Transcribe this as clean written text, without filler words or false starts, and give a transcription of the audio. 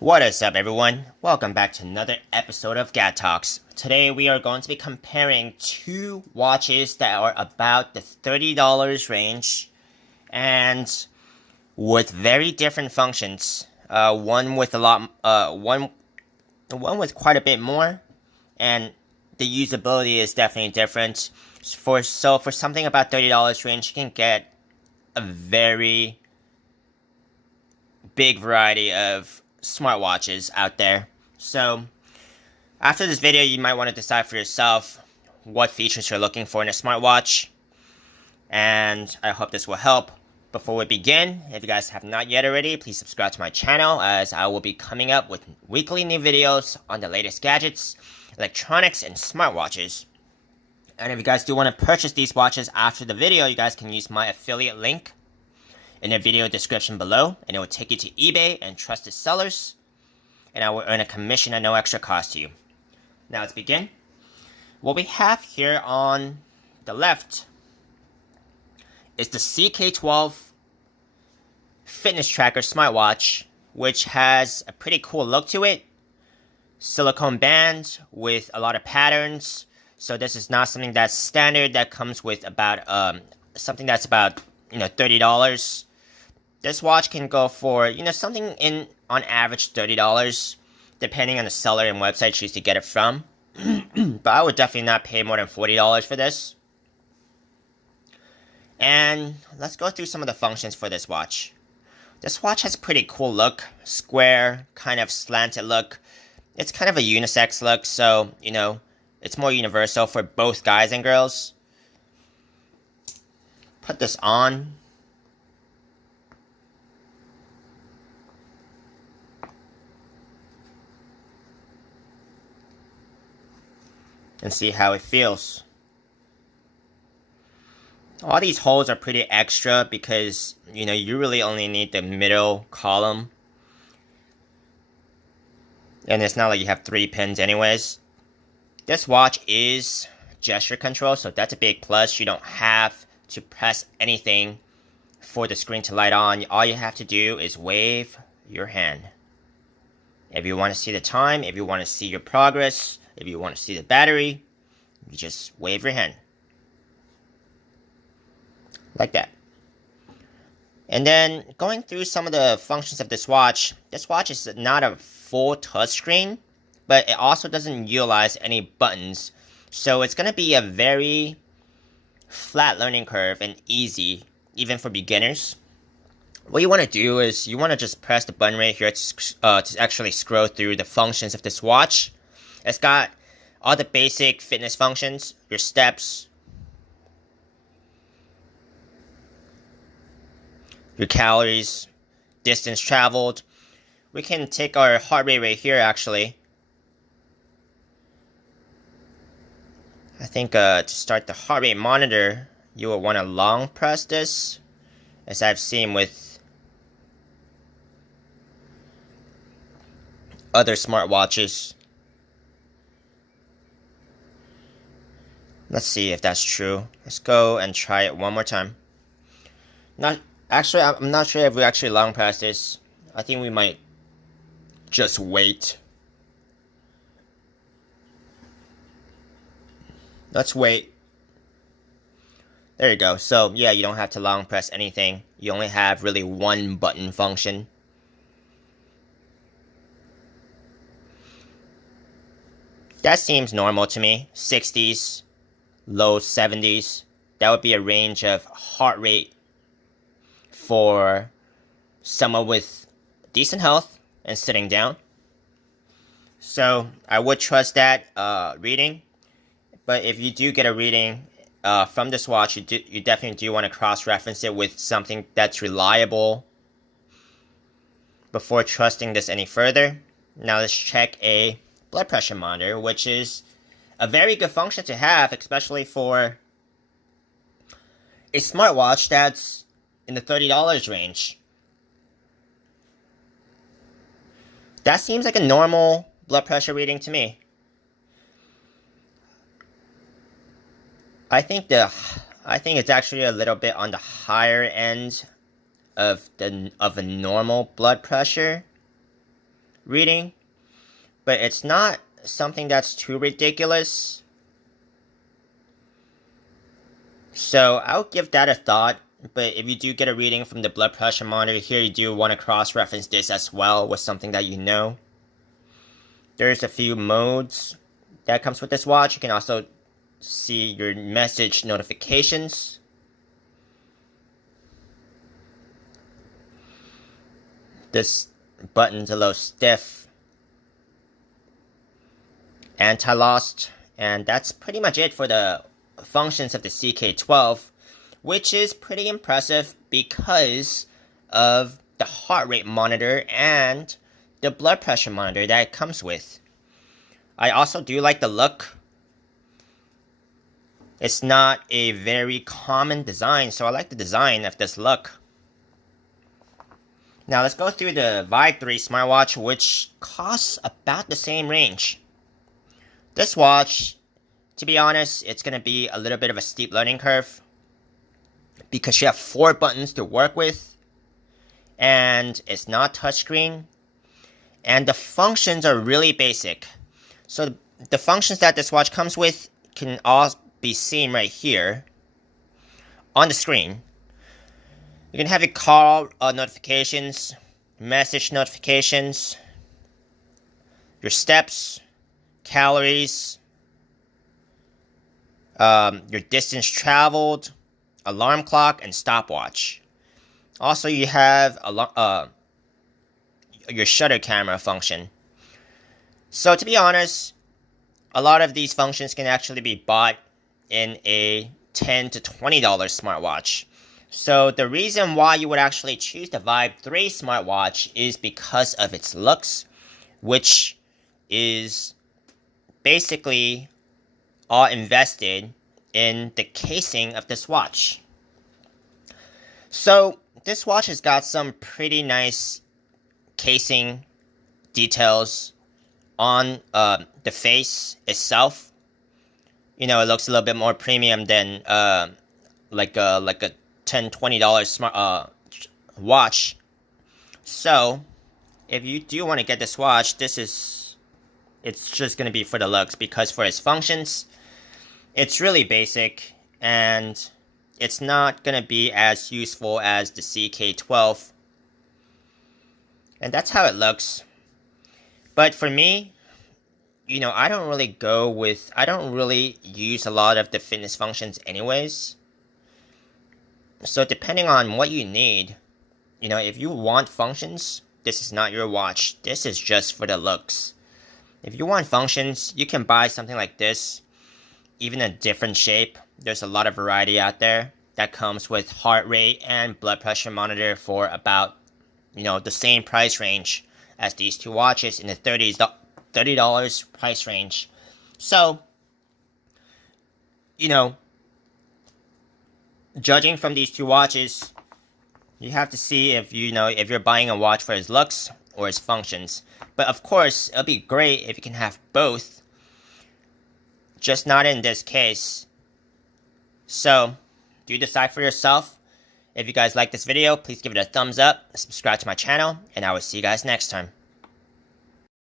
What is up, everyone? Welcome back to another episode of Gat Talks. Today we are going to be comparing two watches that are about the $30 range and with very different functions. One with one with quite a bit more, and the usability is definitely different. For something about $30 range, you can get a very big variety of smartwatches out there. So after this video, you might want to decide for yourself what features you're looking for in a smartwatch, and I hope this will help. Before we begin, if you guys have not yet already, please subscribe to my channel, as I will be coming up with weekly new videos on the latest gadgets, electronics, and smartwatches. And if you guys do want to purchase these watches after the video, you guys can use my affiliate link in the video description below, and it will take you to eBay and trusted sellers, and I will earn a commission at no extra cost to you. Now let's begin. What we have here on the left is the CK12 fitness tracker smartwatch, which has a pretty cool look to it. Silicone band with a lot of patterns. So this is not something that's standard that comes with about something that's about $30. This watch can go for something in on average $30, depending on the seller and website you choose to get it from. But I would definitely not pay more than $40 for this. And let's go through some of the functions for this watch. This watch has a pretty cool look, square, kind of slanted look. It's kind of a unisex look, so it's more universal for both guys and girls. Put this on. And see how it feels. All these holes are pretty extra because, you really only need the middle column. And it's not like you have 3 pins anyways. This watch is gesture control, so that's a big plus. You don't have to press anything for the screen to light on. All you have to do is wave your hand. If you want to see the time, if you want to see your progress, if you want to see the battery, you just wave your hand. Like that. And then going through some of the functions of this watch is not a full touchscreen, but it also doesn't utilize any buttons. So it's going to be a very flat learning curve and easy, even for beginners. What you want to do is you want to just press the button right here to actually scroll through the functions of this watch. It's got all the basic fitness functions, your steps, your calories, distance traveled. We can take our heart rate right here actually. I think to start the heart rate monitor, you will want to long press this, as I've seen with other smartwatches. Let's see if that's true. Let's go and try it one more time. I'm not sure if we actually long press this. I think we might just wait. Let's wait. There you go. So yeah, you don't have to long press anything. You only have really one button function. That seems normal to me. 60s, low 70s. That would be a range of heart rate for someone with decent health and sitting down. So I would trust that reading. But if you do get a reading from this watch, you definitely do want to cross-reference it with something that's reliable before trusting this any further. Now let's check a blood pressure monitor, which is a very good function to have, especially for a smartwatch that's in the $30 range. That seems like a normal blood pressure reading to me. I think it's actually a little bit on the higher end of a normal blood pressure reading, but it's not something that's too ridiculous. So I'll give that a thought. But if you do get a reading from the blood pressure monitor here, you do want to cross-reference this as well with something that you know. There's a few modes that comes with this watch. You can also see your message notifications. This button's a little stiff. Anti-lost. And that's pretty much it for the functions of the CK12, which is pretty impressive because of the heart rate monitor and the blood pressure monitor that it comes with. I also do like the look. It's not a very common design, so I like the design of this look. Now let's go through the Vibe 3 smartwatch, which costs about the same range. This watch, to be honest, it's going to be a little bit of a steep learning curve because you have 4 buttons to work with, and it's not touchscreen, and the functions are really basic. So the functions that this watch comes with can all be seen right here on the screen. You can have your call notifications, message notifications, your steps, calories, your distance traveled, alarm clock, and stopwatch. Also, you have your shutter camera function. So to be honest, a lot of these functions can actually be bought in a $10 to $20 smartwatch. So the reason why you would actually choose the Vibe 3 smartwatch is because of its looks, which is basically all invested in the casing of this watch. So this watch has got some pretty nice casing details on the face itself. You know, it looks a little bit more premium than like a $10, $20 smart watch. So if you do want to get this watch, it's just going to be for the looks, because for its functions, it's really basic and it's not going to be as useful as the CK12. And that's how it looks. But for me, you know, I don't really use a lot of the fitness functions anyways. So depending on what you need, you know, if you want functions, this is not your watch. This is just for the looks. If you want functions, you can buy something like this, even a different shape. There's a lot of variety out there that comes with heart rate and blood pressure monitor for about, you know, the same price range as these two watches in the $30 price range. So, you know, judging from these two watches, you have to see if you're buying a watch for its looks or its functions. But of course, it'll be great if you can have both, just not in this case. So, do decide for yourself. If you guys like this video, please give it a thumbs up, subscribe to my channel, and I will see you guys next time.